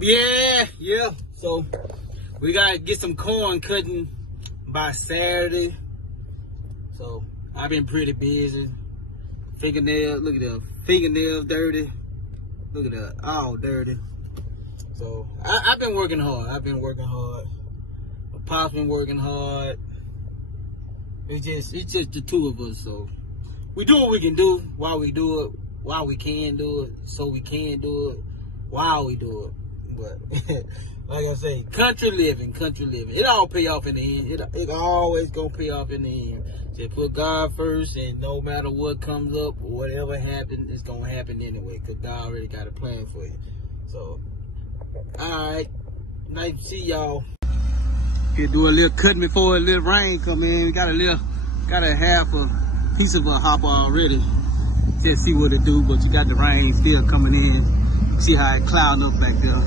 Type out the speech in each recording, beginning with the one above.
Yeah. So we gotta get some corn cutting by Saturday. So I've been pretty busy. Fingernails, look at the fingernails dirty. Look at that, all dirty. So I've been working hard. My pop's been working hard. It's just the two of us. So we do what we can do while we do it, while we can do it, so we can do it while we do it. But like I say, country living. It all pay off in the end. It always gonna pay off in the end. Just put God first, and no matter what comes up, whatever happens, it's gonna happen anyway. Cause God already got a plan for you. So, all right, nice to see y'all. Here do a little cutting before a little rain come in. We got a half a piece of a hopper already. Just see what it do, but you got the rain still coming in. See how it clouding up back there.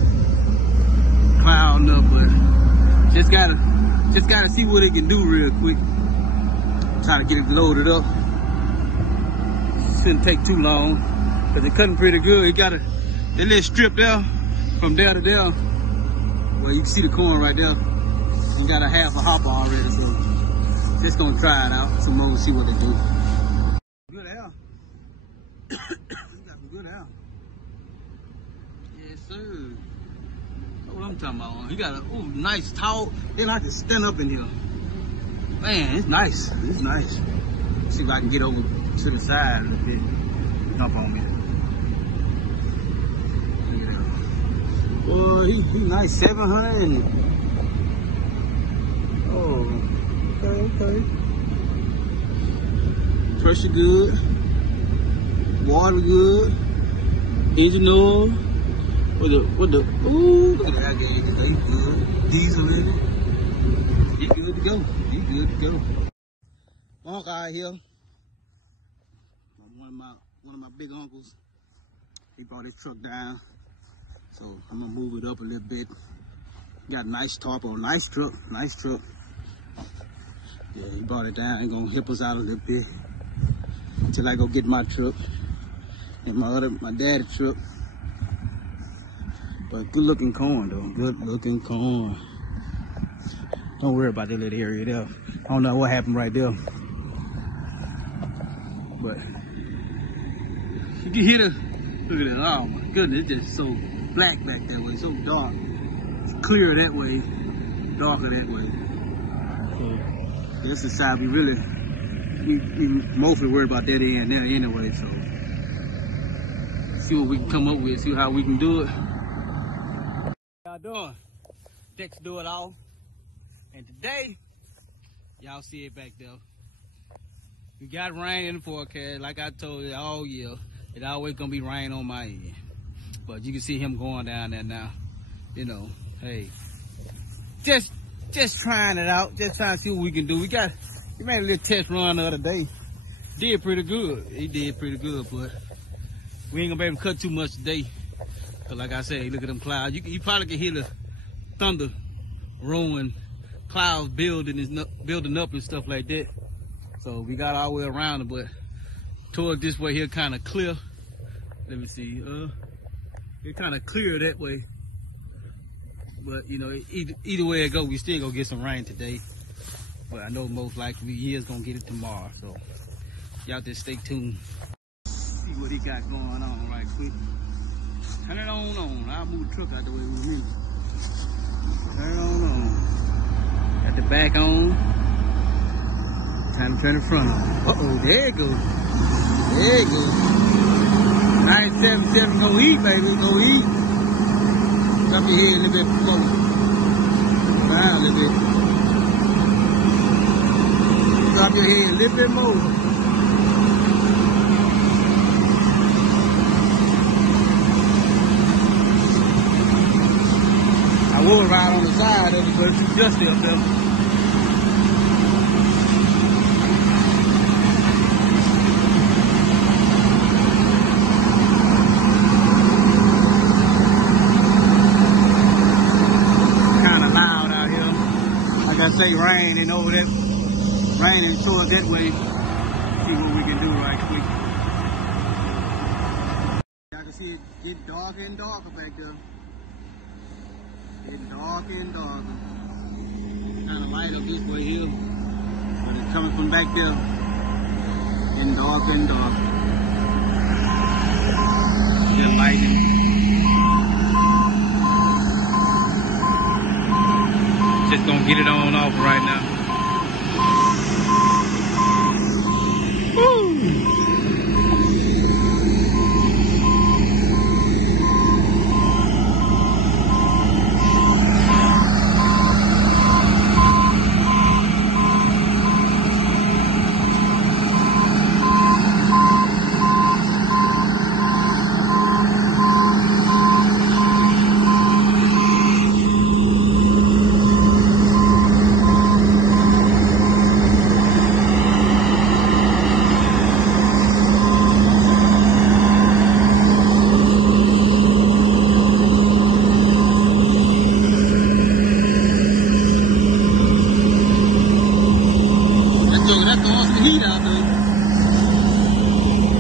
Clouding up, but just gotta see what it can do real quick. Trying to get it loaded up. Shouldn't take too long, cause it's cutting pretty good. You got that little strip there, from there to there. Well, you can see the corn right there. You got a half a hopper already, so just gonna try it out some more and see what it do. Good air. You got some good air. Yes, sir. That's what I'm talking about. You got a nice tall. They like to stand up in here. Man, it's nice. It's nice. Let's see if I can get over to the side a little bit. Jump on me. Yeah. Boy, he nice. 700. Oh, okay. Pressure good. Water good. Engine oil. With the ooh, look at that guy. He good. Diesel in it. He good to go. Uncle out here. One of my big uncles. He brought his truck down. So I'm gonna move it up a little bit. Got a nice tarp on, nice truck. Yeah, he brought it down. He gonna help us out a little bit until I go get my truck and my daddy's truck. But good looking corn though, good looking corn. Don't worry about that little area there. I don't know what happened right there. But you can hear the, look at that, oh my goodness, it's just so black back that way, so dark. It's clear that way, darker that way. So that's the side we mostly worry about that end there anyway, so see what we can come up with, see how we can do it. How y'all doing? Dexter doitall. And today, y'all see it back there. We got rain in the forecast, like I told you all year. It's always gonna be rain on my end. But you can see him going down there now. You know, hey, just trying it out, just trying to see what we can do. He made a little test run the other day. Did pretty good. He did pretty good, but we ain't gonna be able to cut too much today. Cause like I said, look at them clouds. You probably can hear the thunder rolling, clouds building up and stuff like that. So we got our way around it, but toward this way here kind of clear. Let me see, it kind of clear that way. But you know, either way it go, we still gonna get some rain today. But I know most likely he is gonna get it tomorrow. So y'all just stay tuned. See what he got going on right quick. Turn it on. I'll move the truck out the way with me. Turn it on. Got the back on. Time to turn the front on. Uh-oh, there it goes. 977 gonna eat, baby. Go eat. Drop your head a little bit more. Down a little bit. Drop your head a little bit more. I would ride on the side of it, but it's just up there. Say rain over that, raining towards that way. See what we can do right quick. Y'all can see it get darker and darker back there. darker and darker. Kind of light up this way here, but it's coming from back there, and darker and darker. Still lighting. Just gonna get it on off right now. Woo!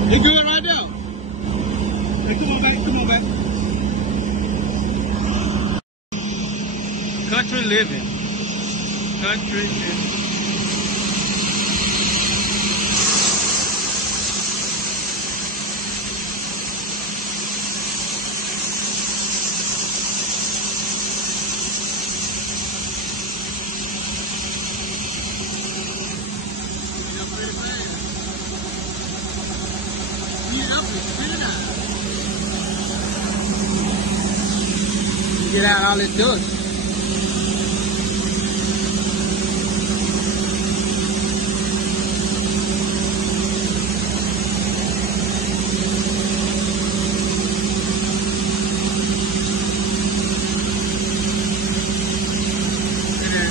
It's good right now. Hey, come on back, come on back. Country living. Country living. Get out all this dust.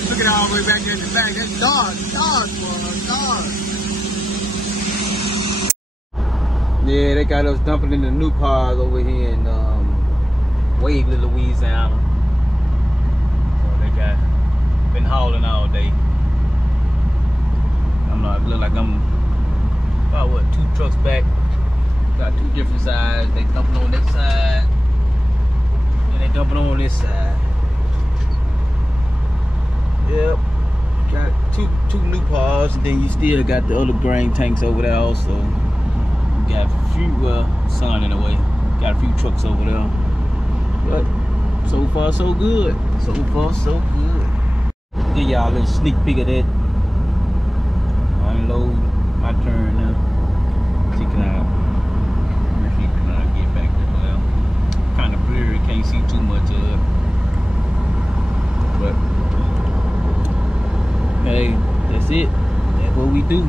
Look at all the way back there in the back. That's dark, boy, dark. Yeah, they got us dumping in the new cars over here in Waverly, Louisiana. So they got been hauling all day. Look like I'm about what, 2 trucks back. Got 2 different sides. They dumping on that side, and they dumping on this side. Yep. Got two new cars, and then you still got the other grain tanks over there also. You got a few sun in the way. Got a few trucks over there. But so far so good. So far so good. Give y'all a little sneak peek of that. Unload my turn now. See, can I get back there? Well, kind of blurry, can't see too much of it. But hey, that's it. That's what we do.